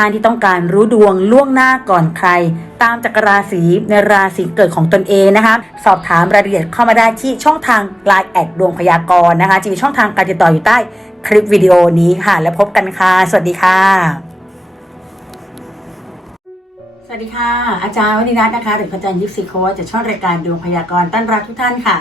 ท่านที่ต้องการรู้ดวงล่วงหน้าก่อนใคร ตามจักรราศีในราศีเกิดของตนเองนะคะ สอบถามรายละเอียดเข้ามาได้ที่ช่องทาง l ล n e แอดดวงพยากรณ์นะคะจะมีช่องทางการติดต่ออยู่ใต้คลิปวิดีโอนี้ค่ะ แล้วพบกันค่ะ สวัสดีค่ะ สวัสดีค่ะ อาจารย์วนิรัตน์นะคะ หรือพระอาจารย์ยิปซีโค้ชจากช่องรายการดวงพยากรณ์ต้อนรับทุกท่านค่ะ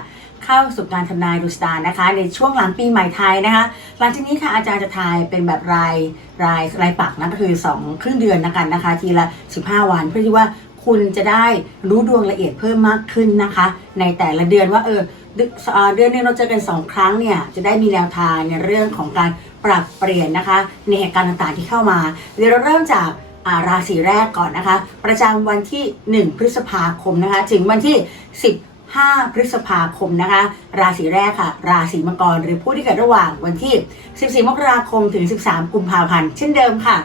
เข้าสู่การทำนายดูสตาร์นะคะ ในช่วงหลังปีใหม่ไทยนะคะ หลังจากนี้ค่ะอาจารย์จะทายเป็นแบบรายรายรายปักนะก็คือ 2 ครึ่งเดือนนะกันนะคะ ทีละ 15 วันเพื่อที่ว่าคุณจะได้รู้ดวงละเอียดเพิ่มมากขึ้นนะคะ ในแต่ละเดือนว่าเออเดือนเอ่อเดือนหนึงเราเจอกัน 2 ครั้งเนี่ยจะได้มีแนวทางในเรื่องของการปรับเปลี่ยนนะคะในเหตุการณ์ต่างๆที่เข้ามาเดี๋ยวเราเริ่มจาก ราศีแรกก่อนนะคะ ประจำวันที่ 1 พฤษภาคมนะคะ ถึงวันที่ 15 พฤษภาคมนะคะ ราศีแรกค่ะ ราศีมังกรหรือผู้ที่เกิดระหว่างวันที่ 14 มกราคมถึง 13 กุมภาพันธ์เช่นเดิมค่ะ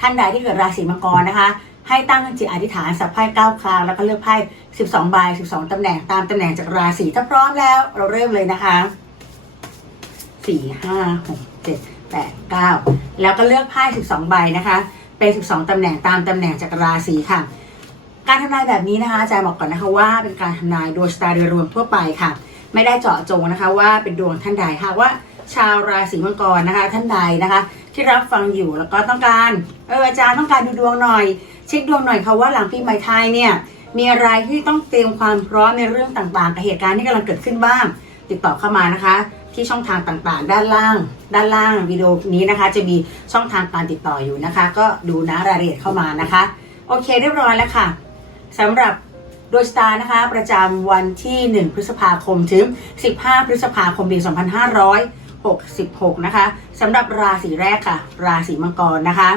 ท่านใดที่เกิดราศีมังกรนะคะ ให้ตั้งจิตอธิษฐานสับไพ่เก้าคราวแล้วก็เลือกไพ่ 12 ใบ 12 ตำแหน่งตามตำแหน่งจากราศีถ้าพร้อมแล้วเราเริ่มเลยนะคะสี่ห้าหกเจ็ดแล้วก็เลือกไพ่สิบสองใบนะคะ เป็นสิบสองตำแหน่งตามตำแหน่งจากราศีค่ะ การทำนายแบบนี้นะคะอาจารย์บอกก่อนนะคะว่าเป็นการทำนายโดยสไตล์โดยรวมทั่วไปค่ะ ไม่ได้เจาะจงนะคะว่าเป็นดวงท่านใดหากว่าชาวราศีมังกรนะคะ ท่านใดนะคะ ที่รับฟังอยู่แล้วก็ต้องการเอออาจารย์ต้องการดูดวงหน่อย เช็คดวงหน่อยค่ะว่าหลังปีใหม่ไทยเนี่ยมีอะไรที่ต้องเตรียมความพร้อมในเรื่องต่างๆ กับเหตุการณ์ที่กำลังเกิดขึ้นบ้าง ติดต่อเข้ามานะคะ ที่ช่องทางต่างๆ ด้านล่าง ด้านล่างวิดีโอนี้นะคะ จะมีช่องทางการติดต่ออยู่นะคะ ก็ดูนะรายละเอียดเข้ามานะคะ โอเคเรียบร้อยแล้วค่ะสำหรับดวงชะตานะคะ ประจำวันที่ 1 พฤษภาคมถึง 15 พฤษภาคมปี 2566 นะคะสำหรับราศีแรกค่ะ ราศีมังกรนะคะ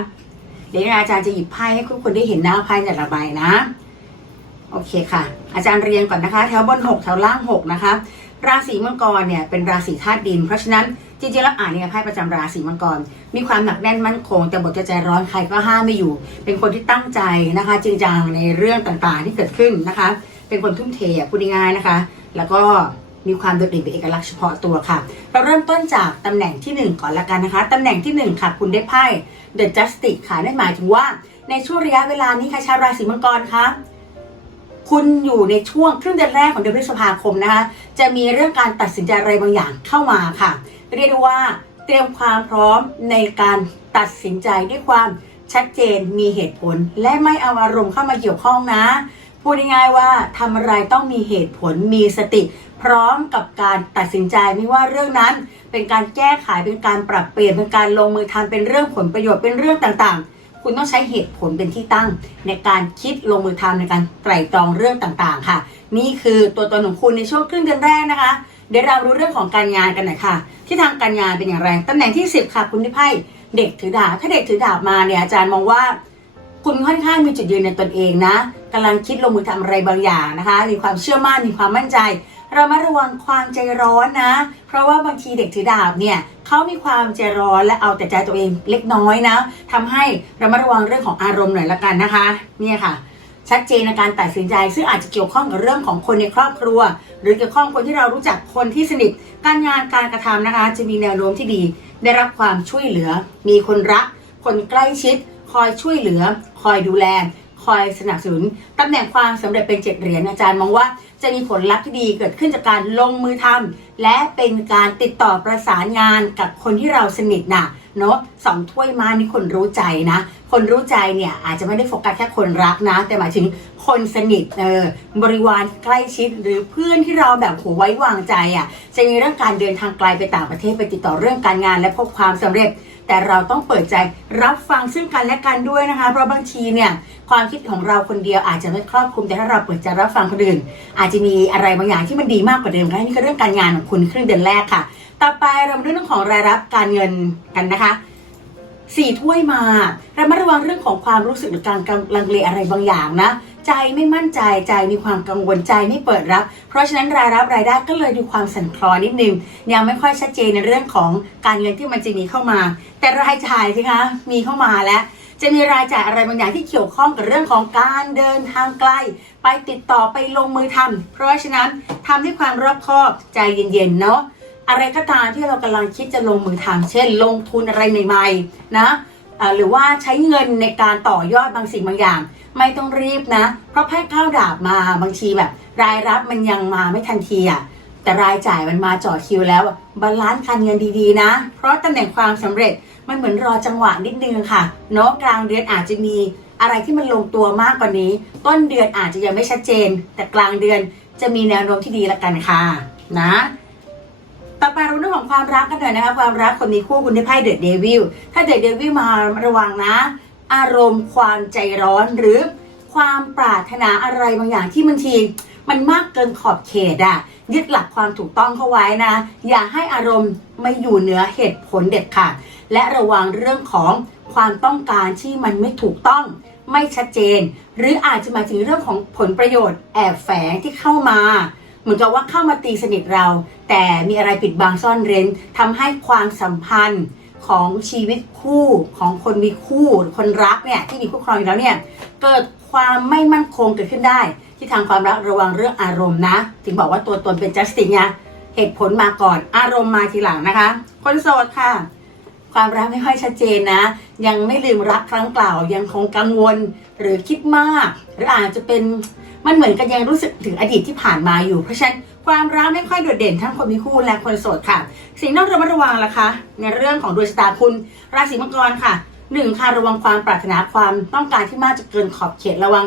เดี๋ยวอาจารย์จะหยิบไพ่ให้ทุกคนได้เห็นหน้าไพ่แต่ละใบนะ โอเคค่ะ อาจารย์เรียงก่อนนะคะ แถวบน 6 แถวล่าง 6 นะคะ ราศีมังกรเนี่ยเป็นราศีธาตุดิน เพราะฉะนั้นจริงๆแล้วอ่านเนี่ยไพ่ประจำราศีมังกร มีความหนักแน่นมั่นคง แต่บทจะใจร้อนใครก็ห้ามไม่อยู่ เป็นคนที่ตั้งใจนะคะ จริงจังในเรื่องต่างๆที่เกิดขึ้นนะคะ เป็นคนทุ่มเทพูดง่ายๆนะคะ แล้วก็มีความโดดเด่นเป็นเอกลักษณ์เฉพาะตัวค่ะ เราเริ่มต้นจากตำแหน่งที่ 1 ก่อนละกันนะคะ ตำแหน่งที่ 1 ค่ะ คุณได้ไพ่ The Justice ค่ะนั่นหมายถึงว่าในช่วงระยะเวลานี้ค่ะชาวราศีมังกรคะคุณอยู่ในช่วงครึ่งเดือนแรกของเดือนพฤษภาคมนะคะ จะมีเรื่องการตัดสินใจอะไรบางอย่างเข้ามาค่ะ เรียกว่าเตรียมความพร้อมในการตัดสินใจด้วยความชัดเจนมีเหตุผล และไม่เอาอารมณ์เข้ามาเกี่ยวข้องนะ พูดง่ายๆว่าทำอะไรต้องมีเหตุผลมีสติ พร้อมกับการตัดสินใจไม่ว่าเรื่องนั้น เป็นการแก้ไขเป็นการปรับเปลี่ยนเป็นการลงมือทำเป็นเรื่องผลประโยชน์เป็นเรื่องต่างๆ คุณต้องใช้เหตุผลเป็นที่ตั้ง ในการคิดลงมือทำในการไตร่ตรองเรื่องต่างๆ ค่ะ นี่คือตัวตนของคุณในช่วงครึ่งเดือนแรกนะคะเดี๋ยวเรารู้เรื่องของการงานกันหน่อยค่ะ ที่ทางการงานเป็นอย่างไรตำแหน่งที่ 10 ค่ะ คุณที่ไพ่เด็กถือดาบถ้าเด็กถือดาบมาเนี่ยอาจารย์มองว่า คุณค่อนข้างมีจุดยืนในตนเองนะกำลังคิดลงมือทำอะไรบางอย่างนะคะ มีความเชื่อมั่น มีความมั่นใจ เรามาระวังความใจร้อนนะ เพราะว่าบางทีเด็กถือดาบเนี่ยเขามีความใจร้อนและเอาแต่ใจตัวเองเล็กน้อยนะทำให้เรามาระวังเรื่องของอารมณ์หน่อยละกันนะคะ เนี่ยค่ะ ชัดเจนในการตัดสินใจ ซึ่งอาจจะเกี่ยวข้องกับเรื่องของคนในครอบครัว หรือเกี่ยวข้องคนที่เรารู้จักคนที่สนิท การงานการกระทำนะคะ จะมีแนวโน้มที่ดี ได้รับความช่วยเหลือ มีคนรัก คนใกล้ชิด คอยช่วยเหลือ คอยดูแล คอยสนับสนุนตำแหน่งความสำเร็จเป็นเจ็ดเหรียญอาจารย์มองว่าจะมีผลลัพธ์ที่ดีเกิดขึ้นจากการลงมือทำและเป็นการติดต่อประสานงานกับคนที่เราสนิทน่ะเนาะสองถ้วยมานี่คนรู้ใจนะ คนรู้ใจเนี่ยอาจจะไม่ได้โฟกัสแค่คนรักนะ แต่หมายถึงคนสนิทเออบริวารใกล้ชิดหรือเพื่อนที่เราแบบโหไว้วางใจอะจะมีเรื่องการเดินทางไกลไปต่างประเทศไปติดต่อเรื่องการงาน และพบความสำเร็จ แต่เราต้องเปิดใจรับฟังซึ่งกันและกันด้วยนะคะ เพราะบางทีเนี่ยความคิดของเราคนเดียวอาจจะไม่ครอบคลุมแต่ถ้าเราเปิดใจรับฟังคนอื่น อาจจะมีอะไรบางอย่างที่มันดีมากกว่าเดิมค่ะนี่คือเรื่องการงานของคุณครึ่งเดือนแรกค่ะ ต่อไปเรามาเรื่องของรายรับการเงินกันนะคะสี่ถ้วยมาระมัดระวังเรื่องของความรู้สึกหรือการลังเลอะไรบางอย่างนะ ใจไม่มั่นใจใจมีความกังวลใจไม่เปิดรับ เพราะฉะนั้นรายรับรายได้ก็เลยดูความสั่นคลอนนิดนึงยังไม่ค่อยชัดเจนในเรื่องของการเงินที่มันจะมีเข้ามา แต่รายจ่ายสิคะมีเข้ามาแล้วจะมีรายจ่ายอะไรบางอย่างที่เกี่ยวข้องกับเรื่องของการเดินทางไกล ไปติดต่อไปลงมือทำเพราะฉะนั้นทำด้วยความรอบคอบใจเย็นๆเนาะอะไรก็ตามที่เรากำลังคิดจะลงมือทำเช่น ลงทุนอะไรใหม่ๆนะ หรือว่าใช้เงินในการต่อยอดบางสิ่งบางอย่าง ไม่ต้องรีบนะ เพราะแพ่ก้าวดาบมาบางทีแบบ รายรับมันยังมาไม่ทันทีอะแต่รายจ่ายมันมาจ่อคิวแล้วบาลานซ์การเงินดีๆนะ เพราะตำแหน่งความสำเร็จมันเหมือนรอจังหวะนิดนึงค่ะเนาะกลางเดือนอาจจะมีอะไรที่มันลงตัวมากกว่านี้ ต้นเดือนอาจจะยังไม่ชัดเจน แต่กลางเดือนจะมีแนวโน้มที่ดีละกันค่ะ นะ ต่อไปรู้เรื่องของความรักกันหน่อยนะคะความรักคนมีคู่คุณได้ไพ่เดอะเดวิลถ้าเดอะเดวิลมาระวังนะ อารมณ์ความใจร้อนหรือความปรารถนาอะไรบางอย่างที่บางทีมันมากเกินขอบเขตอะยึดหลักความถูกต้องเข้าไว้นะ อย่าให้อารมณ์ไม่อยู่เหนือเหตุผลเด็ดขาดและระวังเรื่องของความต้องการที่มันไม่ถูกต้องไม่ชัดเจน หรืออาจจะมาถึงเรื่องของผลประโยชน์แอบแฝงที่เข้ามา เหมือนกับว่าเข้ามาตีสนิทเรา แต่มีอะไรปิดบังซ่อนเร้นทำให้ความสัมพันธ์ของชีวิตคู่ของคนมีคู่คนรักเนี่ยที่มีคู่ครองอยู่แล้วเนี่ยเกิดความไม่มั่นคงเกิดขึ้นได้ ที่ทางความรักระวังเรื่องอารมณ์นะถึงบอกว่าตัวตนเป็นจัสตินไงเหตุผลมาก่อนอารมณ์มาทีหลังนะคะ คนโสดค่ะ ความรักไม่ค่อยชัดเจนนะ ยังไม่ลืมรักครั้งเก่ายังคงกังวลหรือคิดมาก หรืออาจจะเป็น มันเหมือนกันยังรู้สึกถึงอดีตที่ผ่านมาอยู่ เพราะฉะนั้นความรักไม่ค่อยโดดเด่นทั้งคนมีคู่และคนโสดค่ะ สิ่งที่ต้องระมัดระวังล่ะคะ ในเรื่องของดวงชะตาคุณราศีมังกรค่ะหนึ่งค่ะระวังความปรารถนาความต้องการที่มากจะเกินขอบเขตระวัง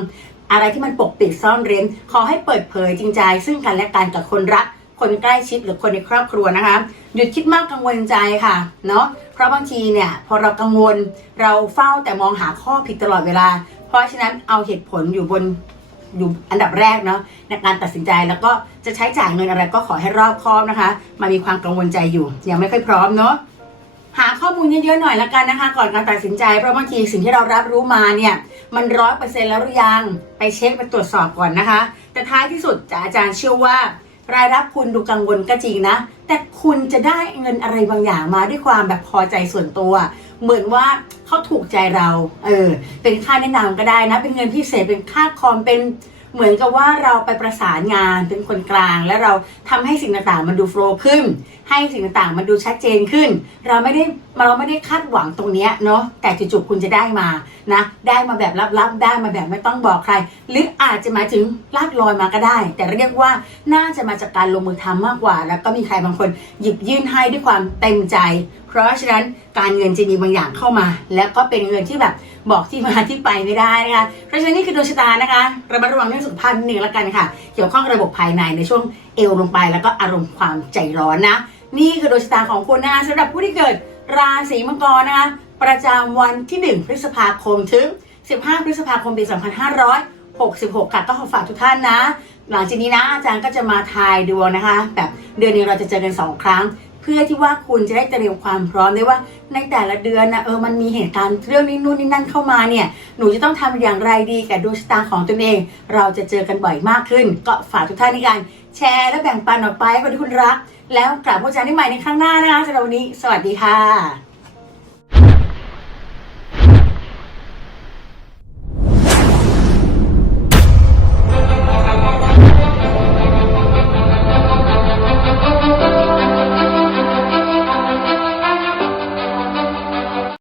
อะไรที่มันปกปิดซ่อนเร้น ขอให้เปิดเผยจริงใจ ซึ่งกันและกันกับคนรัก คนใกล้ชิดหรือคนในครอบครัวนะคะหยุดคิดมากกังวลใจค่ะเนาะเพราะบางทีเนี่ยพอเรากังวลเราเฝ้าแต่มองหาข้อผิดตลอดเวลา เพราะฉะนั้นเอาเหตุผลอยู่บน อยู่อันดับแรกเนาะในการตัดสินใจแล้วก็จะใช้จ่ายเงินอะไรก็ขอให้รอบคอบนะคะ มามีความกังวลใจอยู่ ยังไม่ค่อยพร้อมเนาะหาข้อมูลเยอะๆหน่อยละกันนะคะ ก่อนการตัดสินใจเพราะบางทีสิ่งที่เรารับรู้มาเนี่ยมันร้อยเปอร์เซ็นต์แล้วหรือยังไปเช็คไปตรวจสอบก่อนนะคะ แต่ท้ายที่สุดจะอาจารย์เชื่อว่า รายรับคุณดูกังวลก็จริงนะ แต่คุณจะได้เงินอะไรบางอย่างมาด้วยความแบบพอใจส่วนตัว เหมือนว่าเขาถูกใจเรา เออ เป็นค่าแนะนำก็ได้นะ เป็นเงินพิเศษ เป็นค่าคอม เป็นเหมือนกับว่าเราไปประสานงานเป็นคนกลาง และเราทำให้สิ่งต่างๆ มันดูโฟล์ขึ้น ให้สิ่งต่างๆ มันดูชัดเจนขึ้น เราไม่ได้ เราไม่ได้คาดหวังตรงเนี้ยเนาะแต่จู่ๆคุณจะได้มานะ ได้มาแบบลับๆได้มาแบบไม่ต้องบอกใคร หรืออาจจะหมายถึงลากลอยมาก็ได้ แต่เรียกว่าน่าจะมาจากการลงมือทำมากกว่า แล้วก็มีใครบางคนหยิบยื่นให้ด้วยความเต็มใจ เพราะฉะนั้นการเงินจะมีบางอย่างเข้ามา แล้วก็เป็นเงินที่แบบบอกที่มาที่ไปไม่ได้นะคะเพราะฉะนั้นนี่คือดวงชะตานะคะระมัดระวังเรื่องสุขภาพนิดนึงแล้วกันค่ะ เกี่ยวข้องระบบภายในในช่วงเอวลงไป แล้วก็อารมณ์ความใจร้อนนะ นี่คือดวงชะตาของคุณนะสำหรับผู้ที่เกิด ราศีมังกรนะคะ ประจำวันที่ 1 พฤษภาคมถึง 15 พฤษภาคมปี 2566 ค่ะก็ขอฝากทุกท่านนะ หลังจากนี้นะอาจารย์ก็จะมาทายดวงนะคะ แบบเดือนนึงเราจะเจอกัน 2 ครั้ง เพื่อที่ว่าคุณจะได้เตรียมความพร้อมได้ว่าในแต่ละเดือนนะเออมันมีเหตุการณ์เรื่องนี้นู่นนี่นั่นเข้ามาเนี่ยหนูจะต้องทำอย่างไรดีกับดวงชะตาของตนเอง เราจะเจอกันบ่อยมากขึ้น ก็ฝากทุกท่านในการ แชร์และแบ่งปันออกไปให้คนที่คุณรัก แล้วกลับพบกันใหม่ในครั้งหน้านะคะสำหรับวันนี้ สวัสดีค่ะ